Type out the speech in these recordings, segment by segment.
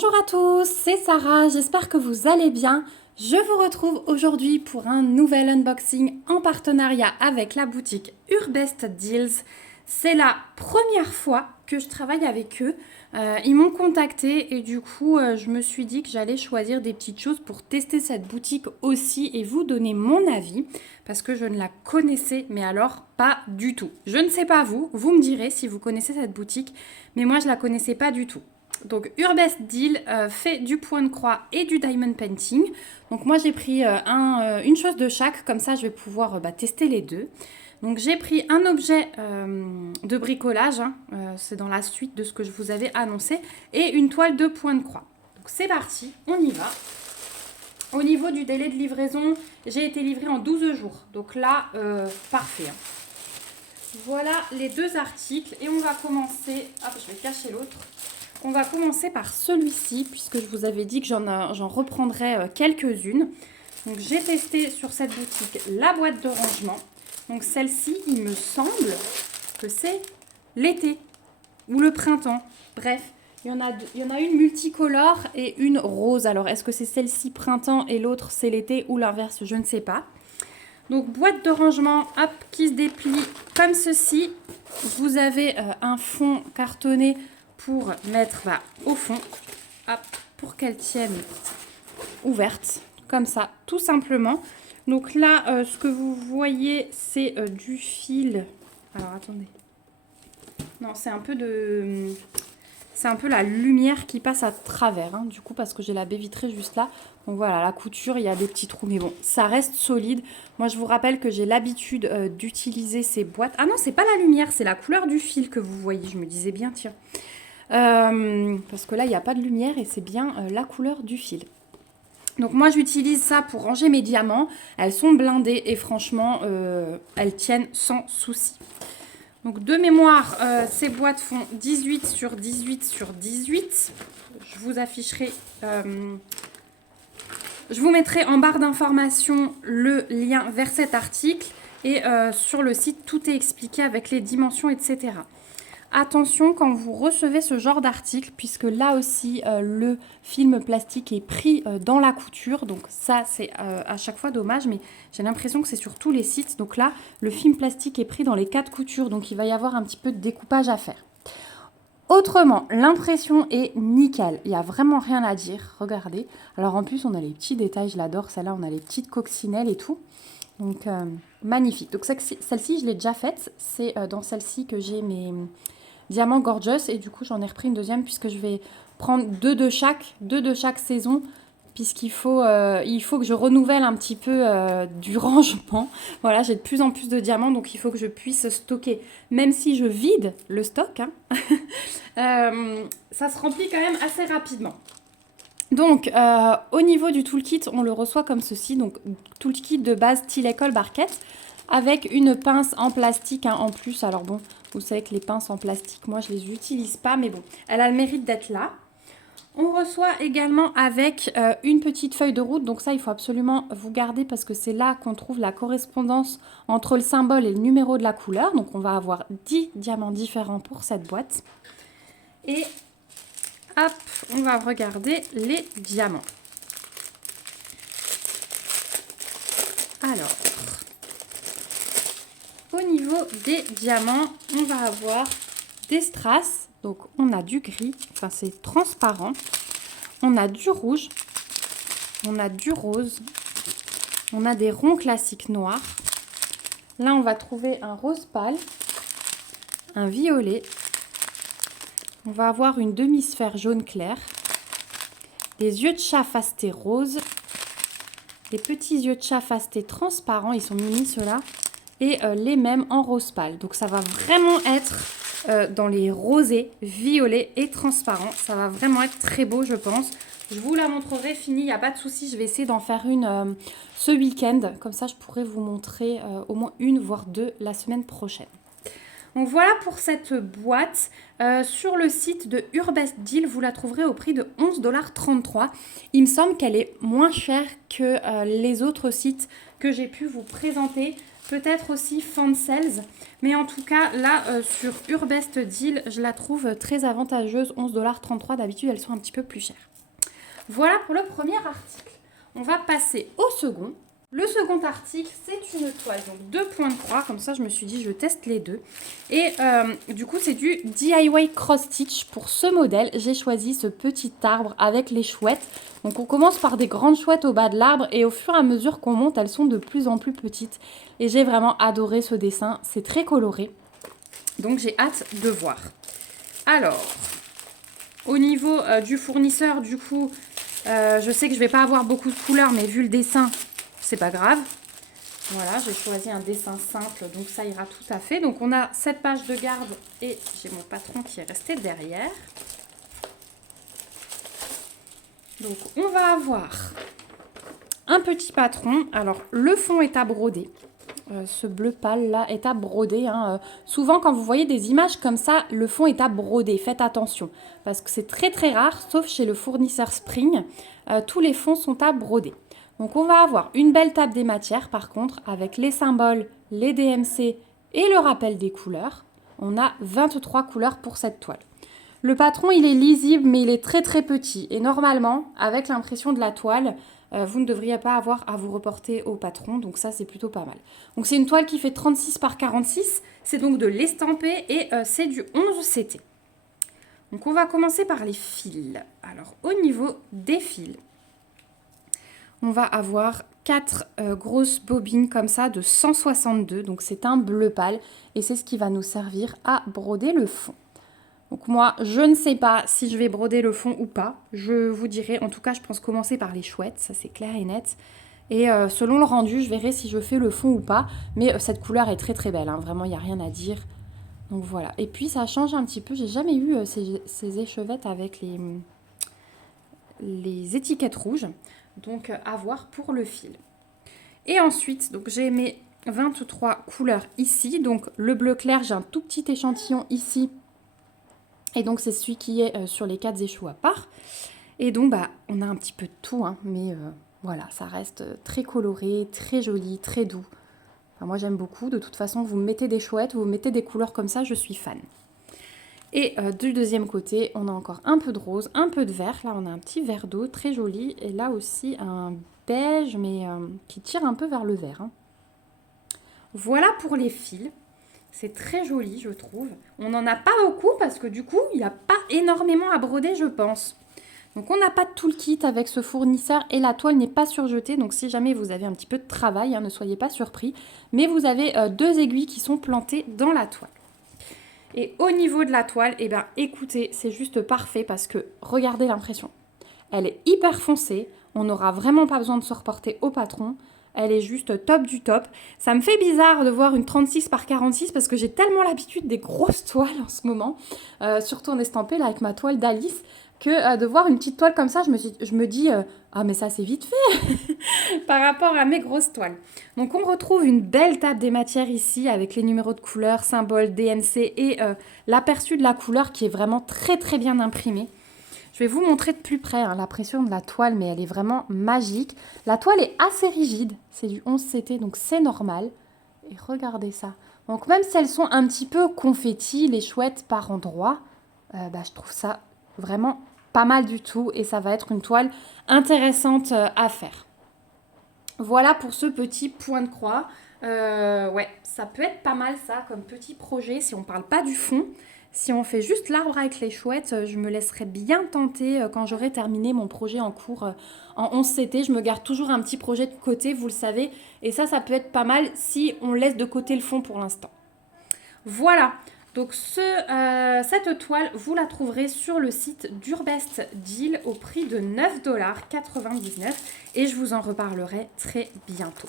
Bonjour à tous, c'est Sarah, j'espère que vous allez bien. Je vous retrouve aujourd'hui pour un nouvel unboxing en partenariat avec la boutique Urbest Deals. C'est la première fois que je travaille avec eux. Ils m'ont contacté et du coup je me suis dit que j'allais choisir des petites choses pour tester cette boutique aussi et vous donner mon avis parce que je ne la connaissais mais alors pas du tout. Je ne sais pas vous me direz si vous connaissez cette boutique mais moi je la connaissais pas du tout. Donc Urbest Deal fait du point de croix et du diamond painting. Donc moi j'ai pris une chose de chaque, comme ça je vais pouvoir tester les deux. Donc j'ai pris un objet de bricolage, c'est dans la suite de ce que je vous avais annoncé, et une toile de point de croix. Donc c'est parti, on y va. Au niveau du délai de livraison, j'ai été livrée en 12 jours. Donc là, parfait. Voilà les deux articles et on va commencer, hop je vais cacher l'autre. On va commencer par celui-ci, puisque je vous avais dit que j'en reprendrai quelques-unes. Donc j'ai testé sur cette boutique la boîte de rangement. Donc celle-ci, il me semble que c'est l'été ou le printemps. Bref, il y en a une multicolore et une rose. Alors est-ce que c'est celle-ci printemps et l'autre c'est l'été ou l'inverse? Je ne sais pas. Donc boîte de rangement, hop, qui se déplie comme ceci. Vous avez un fond cartonné pour mettre au fond, hop, pour qu'elle tienne ouverte, comme ça, tout simplement. Donc là, ce que vous voyez, c'est du fil. Alors, attendez. Non, c'est un peu de... C'est un peu la lumière qui passe à travers, hein, du coup, parce que j'ai la baie vitrée juste là. Donc voilà, la couture, il y a des petits trous, mais bon, ça reste solide. Moi, je vous rappelle que j'ai l'habitude d'utiliser ces boîtes. Ah non, c'est pas la lumière, c'est la couleur du fil que vous voyez. Je me disais bien, tiens. Parce que là, il n'y a pas de lumière et c'est bien la couleur du fil. Donc moi, j'utilise ça pour ranger mes diamants. Elles sont blindées et franchement, elles tiennent sans souci. Donc de mémoire, ces boîtes font 18 sur 18 sur 18. Je vous afficherai... je vous mettrai en barre d'informations le lien vers cet article. Et sur le site, tout est expliqué avec les dimensions, etc. Attention quand vous recevez ce genre d'article, puisque là aussi, le film plastique est pris dans la couture. Donc ça, c'est à chaque fois dommage, mais j'ai l'impression que c'est sur tous les sites. Donc là, le film plastique est pris dans les 4 coutures, donc il va y avoir un petit peu de découpage à faire. Autrement, l'impression est nickel. Il n'y a vraiment rien à dire. Regardez. Alors en plus, on a les petits détails. Je l'adore. Celle-là, on a les petites coccinelles et tout. Donc, magnifique. Donc celle-ci, je l'ai déjà faite. C'est dans celle-ci que j'ai mes... Diamant Gorgeous et du coup j'en ai repris une deuxième puisque je vais prendre deux de chaque saison puisqu'il faut, il faut que je renouvelle un petit peu du rangement. Voilà, j'ai de plus en plus de diamants donc il faut que je puisse stocker. Même si je vide le stock, hein, ça se remplit quand même assez rapidement. Donc au niveau du toolkit, on le reçoit comme ceci. Donc toolkit de base Style École Barquette avec une pince en plastique en plus. Alors bon, vous savez que les pinces en plastique, moi, je les utilise pas. Mais bon, elle a le mérite d'être là. On reçoit également avec une petite feuille de route. Donc ça, il faut absolument vous garder parce que c'est là qu'on trouve la correspondance entre le symbole et le numéro de la couleur. Donc on va avoir 10 diamants différents pour cette boîte. Et hop, on va regarder les diamants. Alors... Au niveau des diamants, on va avoir des strass. Donc, on a du gris. Enfin, c'est transparent. On a du rouge. On a du rose. On a des ronds classiques noirs. Là, on va trouver un rose pâle. Un violet. On va avoir une demi-sphère jaune clair. Des yeux de chat fastés rose. Des petits yeux de chat fastés transparents. Ils sont mini, ceux-là. Et les mêmes en rose pâle. Donc ça va vraiment être dans les rosés, violets et transparents. Ça va vraiment être très beau, je pense. Je vous la montrerai finie, il n'y a pas de souci. Je vais essayer d'en faire une ce week-end. Comme ça, je pourrai vous montrer au moins une, voire deux la semaine prochaine. Donc voilà pour cette boîte. Sur le site de Urbest Deal, vous la trouverez au prix de 11,33 $. Il me semble qu'elle est moins chère que les autres sites que j'ai pu vous présenter. peut-être aussi Fansels. Mais en tout cas, là, sur Urbest Deal, je la trouve très avantageuse, 11,33 $. D'habitude, elles sont un petit peu plus chères. Voilà pour le premier article. On va passer au second. Le second article, c'est une toile, donc 2 points de croix, comme ça je me suis dit je teste les deux. Et du coup c'est du DIY cross stitch. Pour ce modèle, j'ai choisi ce petit arbre avec les chouettes. Donc on commence par des grandes chouettes au bas de l'arbre et au fur et à mesure qu'on monte, elles sont de plus en plus petites. Et j'ai vraiment adoré ce dessin, c'est très coloré. Donc j'ai hâte de voir. Alors, au niveau du fournisseur, du coup, je sais que je ne vais pas avoir beaucoup de couleurs, mais vu le dessin, c'est pas grave. Voilà, j'ai choisi un dessin simple, donc ça ira tout à fait. Donc on a cette page de garde et j'ai mon patron qui est resté derrière. Donc on va avoir un petit patron. Alors le fond est à broder. Ce bleu pâle là est à broder. Hein. Souvent quand vous voyez des images comme ça, le fond est à broder. Faites attention parce que c'est très très rare, sauf chez le fournisseur Spring. Tous les fonds sont à broder. Donc on va avoir une belle table des matières par contre avec les symboles, les DMC et le rappel des couleurs. On a 23 couleurs pour cette toile. Le patron il est lisible mais il est très très petit et normalement avec l'impression de la toile, vous ne devriez pas avoir à vous reporter au patron, donc ça c'est plutôt pas mal. Donc c'est une toile qui fait 36 par 46, c'est donc de l'estampé et c'est du 11 CT. Donc on va commencer par les fils. Alors au niveau des fils, on va avoir 4 grosses bobines comme ça de 162, donc c'est un bleu pâle et c'est ce qui va nous servir à broder le fond. Donc moi, je ne sais pas si je vais broder le fond ou pas, je vous dirai. En tout cas, je pense commencer par les chouettes, ça c'est clair et net. Et selon le rendu, je verrai si je fais le fond ou pas, mais cette couleur est très très belle, hein. Vraiment il n'y a rien à dire. Donc voilà, et puis ça change un petit peu, j'ai jamais eu ces échevettes avec les étiquettes rouges. Donc à voir pour le fil. Et ensuite, donc j'ai mes 23 couleurs ici. Donc le bleu clair, j'ai un tout petit échantillon ici. Et donc c'est celui qui est sur les 4 échos à part. Et donc bah, on a un petit peu de tout, hein, mais voilà, ça reste très coloré, très joli, très doux. Enfin, moi j'aime beaucoup. De toute façon, vous mettez des chouettes, vous mettez des couleurs comme ça, je suis fan. Et du deuxième côté, on a encore un peu de rose, un peu de vert. Là, on a un petit vert d'eau très joli. Et là aussi, un beige, mais qui tire un peu vers le vert. Hein. Voilà pour les fils. C'est très joli, je trouve. On n'en a pas beaucoup parce que du coup, il n'y a pas énormément à broder, je pense. Donc, on n'a pas tout le kit avec ce fournisseur et la toile n'est pas surjetée. Donc, si jamais vous avez un petit peu de travail, hein, ne soyez pas surpris. Mais vous avez 2 aiguilles qui sont plantées dans la toile. Et au niveau de la toile, eh bien, écoutez, c'est juste parfait parce que regardez l'impression. Elle est hyper foncée, on n'aura vraiment pas besoin de se reporter au patron. Elle est juste top du top. Ça me fait bizarre de voir une 36 par 46 parce que j'ai tellement l'habitude des grosses toiles en ce moment, surtout en estampé là avec ma toile d'Alice, que de voir une petite toile comme ça, je me dis ah mais ça c'est vite fait par rapport à mes grosses toiles. Donc on retrouve une belle table des matières ici avec les numéros de couleurs, symboles, DNC et l'aperçu de la couleur qui est vraiment très très bien imprimé. Je vais vous montrer de plus près la pression de la toile, mais elle est vraiment magique. La toile est assez rigide, c'est du 11 CT, donc c'est normal. Et regardez ça. Donc même si elles sont un petit peu confetti, les chouettes par endroits, je trouve ça vraiment pas mal du tout. Et ça va être une toile intéressante à faire. Voilà pour ce petit point de croix. Ouais, ça peut être pas mal ça comme petit projet si on ne parle pas du fond. Si on fait juste l'arbre avec les chouettes, je me laisserai bien tenter quand j'aurai terminé mon projet en cours en 11 CT. Je me garde toujours un petit projet de côté, vous le savez. Et ça peut être pas mal si on laisse de côté le fond pour l'instant. Voilà, donc cette toile, vous la trouverez sur le site d'Urbest Deal au prix de 9,99 $. Et je vous en reparlerai très bientôt.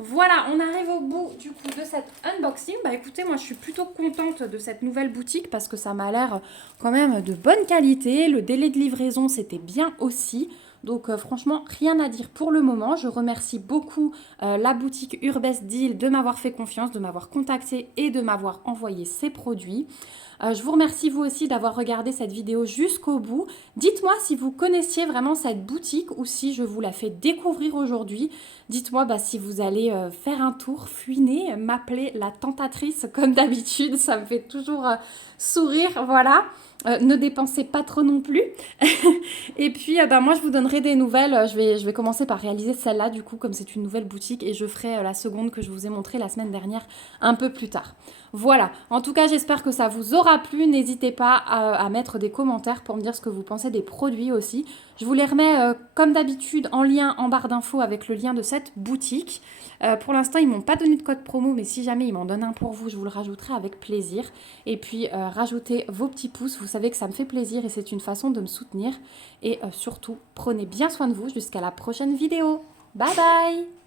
Voilà, on arrive au bout du coup de cet unboxing. Bah écoutez, moi je suis plutôt contente de cette nouvelle boutique parce que ça m'a l'air quand même de bonne qualité. Le délai de livraison c'était bien aussi. Donc franchement, rien à dire pour le moment. Je remercie beaucoup la boutique Urbest Deal de m'avoir fait confiance, de m'avoir contacté et de m'avoir envoyé ces produits. Je vous remercie vous aussi d'avoir regardé cette vidéo jusqu'au bout. Dites-moi si vous connaissiez vraiment cette boutique ou si je vous la fais découvrir aujourd'hui. Dites-moi si vous allez faire un tour, fouiner, m'appeler la tentatrice comme d'habitude. Ça me fait toujours sourire, voilà. Ne dépensez pas trop non plus. Et puis, moi, je vous donnerai des nouvelles. Je vais commencer par réaliser celle-là, du coup, comme c'est une nouvelle boutique. Et je ferai la seconde que je vous ai montrée la semaine dernière un peu plus tard. Voilà. En tout cas, j'espère que ça vous aura plu. N'hésitez pas à mettre des commentaires pour me dire ce que vous pensez des produits aussi. Je vous les remets, comme d'habitude, en lien en barre d'infos avec le lien de cette boutique. Pour l'instant, ils m'ont pas donné de code promo, mais si jamais ils m'en donnent un pour vous, je vous le rajouterai avec plaisir. Et puis, rajoutez vos petits pouces. Vous savez que ça me fait plaisir et c'est une façon de me soutenir. Et surtout, prenez bien soin de vous jusqu'à la prochaine vidéo. Bye bye!